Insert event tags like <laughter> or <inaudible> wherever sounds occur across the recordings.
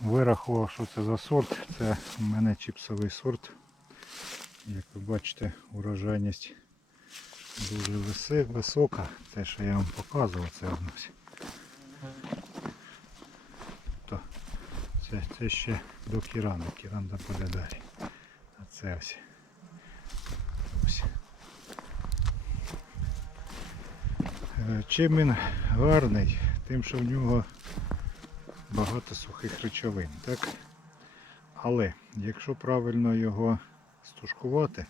Вирахував, що це за сорт. Це в мене чіпсовий сорт. Як ви бачите, урожайність дуже висока. Те, що я вам показував, це ось. Це, це ще до кірана. Кіранда буде далі. А це ось. ось. Е, Чим він гарний? Тим, що в нього багато сухих речовин. Так? Але якщо правильно його стушкувати,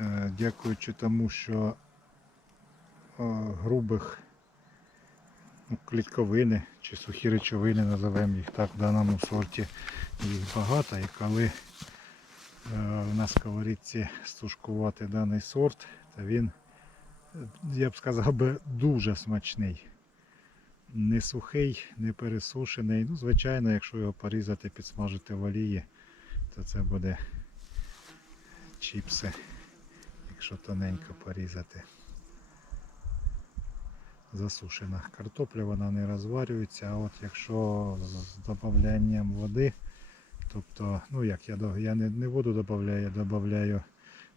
е, дякуючи тому, що е, грубих ну, клітковини чи сухі речовини, називаємо їх так в даному сорті, їх багато. І коли е, на сковорідці стушкувати даний сорт, то він, я б сказав би, дуже смачний не сухий, не пересушений. Ну, звичайно, якщо його порізати, підсмажити в олії, то це буде чіпси, якщо тоненько порізати. Засушена картопля, вона не розварюється, а от якщо з додаванням води, тобто, ну як я, я не, не воду додаю, я додаю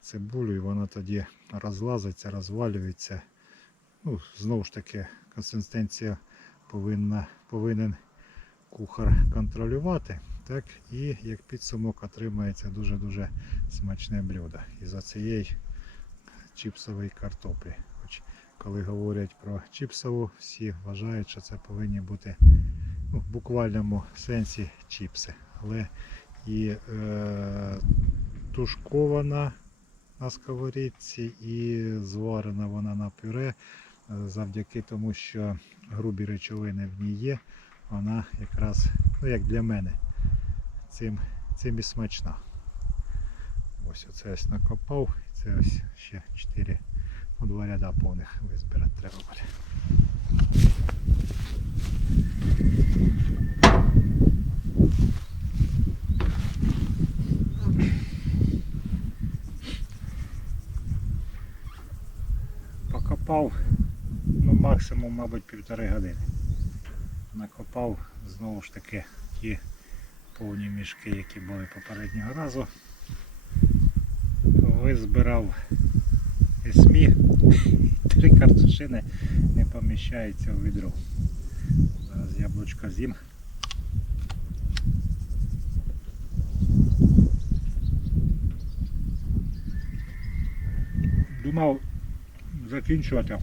цибулю і вона тоді розлазиться, розвалюється. Ну, знову ж таки, консистенція повинна, повинен кухар контролювати. Так, і як підсумок отримається дуже-дуже смачне блюдо із цієї чіпсової картоплі. Хоч коли говорять про чіпсову, всі вважають, що це повинні бути ну, в буквальному сенсі чіпси. Але і е, тушкована на сковорідці, і зварена вона на пюре е, завдяки тому, що грубі речовини в ній є, вона якраз, ну як для мене, цим, цим і смачна. Ось оце ось накопав, це ось ще 4, ну два ряда повних визбирати треба буде. Покопав ну, максимум, мабуть, півтори години. Накопав знову ж таки ті повні мішки, які були попереднього разу. Визбирав СМІ, <laughs> три картошини не поміщаються у відро. Зараз яблучко з'їм. Думав закінчувати.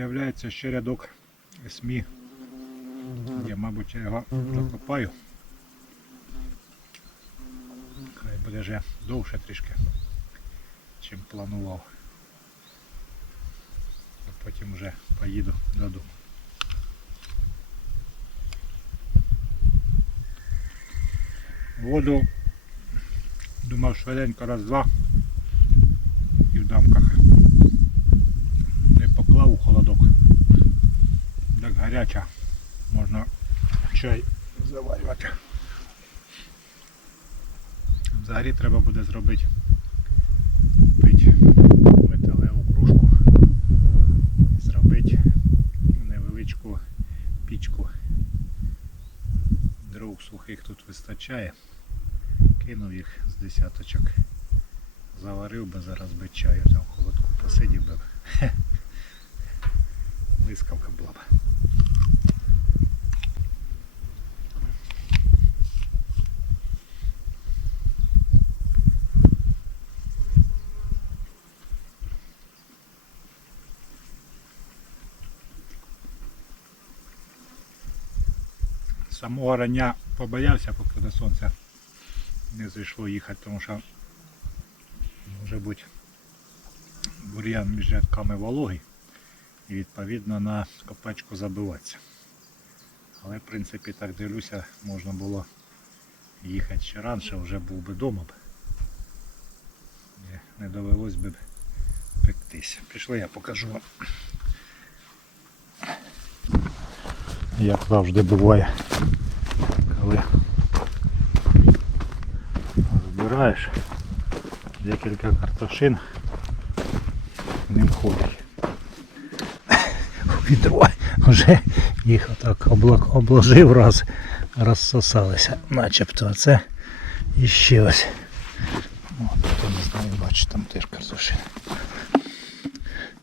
Виявляється ще рядок СМІ. Я, мабуть, його закопаю. Хай буде вже довше трішки, чим планував. А потім вже поїду додому. Воду думав швиденько раз-два і в дамках. Не поклав у холодок. Так гаряча. Можна чай заварювати. Взагалі треба буде зробити купити металеву кружку, зробити невеличку пічку. Дров сухих тут вистачає. Кинув їх з десяточок. Заварив би зараз би чаю, там в холодку посидів би. Блискавка була б. Самого рання побоявся, поки до сонця не зайшло їхати, тому що може бути бур'ян між рядками вологий і відповідно на копачку забиватися. Але в принципі так дивлюся, можна було їхати ще раніше, вже був би вдома б. Не довелось би пектись. Пішли, я покажу вам. Як завжди буває, коли збираєш декілька картошин, не входить. відро. Вже їх отак обла- обложив раз, розсосалися, начебто. Це іще ось. О, тут не знаю, бачу, там теж картошина.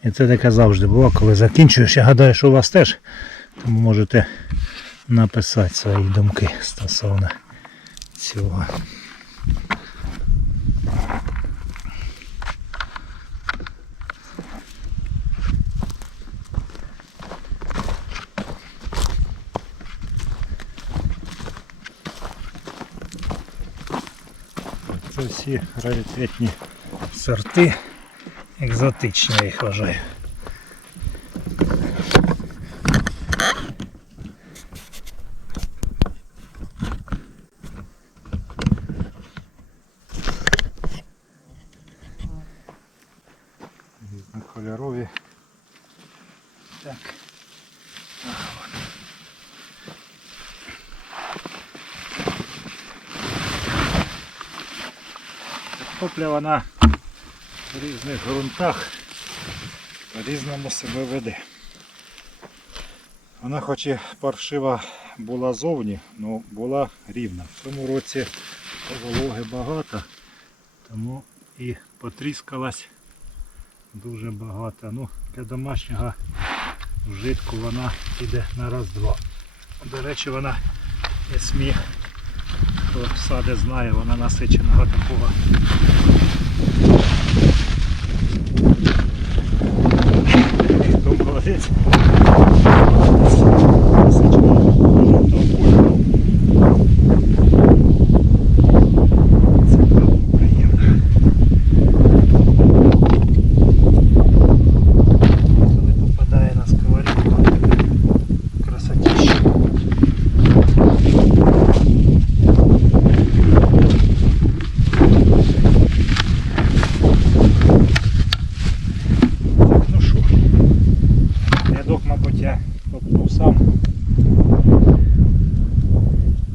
І це таке завжди було, коли закінчуєш. Я гадаю, що у вас теж. Можете написати свої думки стосовно цього. Це всі раритетні сорти. Екзотичні я їх вважаю. Різнокольорові. Так. Картопля вона в різних ґрунтах по-різному себе веде. Вона хоч і паршива була зовні, але була рівна. В цьому році вологи багато, тому і потріскалась дуже багато. Ну, для домашнього вжитку вона йде на раз-два. До речі, вона СМІ. Хто сади знає, вона насиченого такого. Хто молодець. Насиченого жовтого кольору. Цікаво, приємно. Коли попадає на сковорідку, красотіще. Так, ну що, рядок, мабуть, я копнув сам.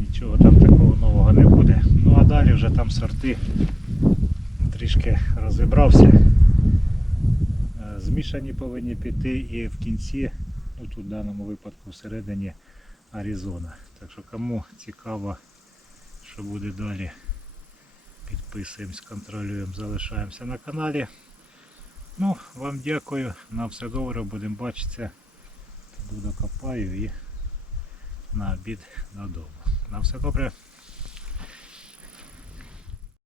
Нічого там такого нового не буде. Ну а далі вже там сорти трішки розібрався. Е, Змішані повинні піти і в кінці, ну тут в даному випадку всередині Аризона. Так що кому цікаво, що буде далі, підписуємось, контролюємо, залишаємося на каналі. Ну, вам дякую. На все добре, будемо бачитися. Піду докопаю і на обід додому. На все добре.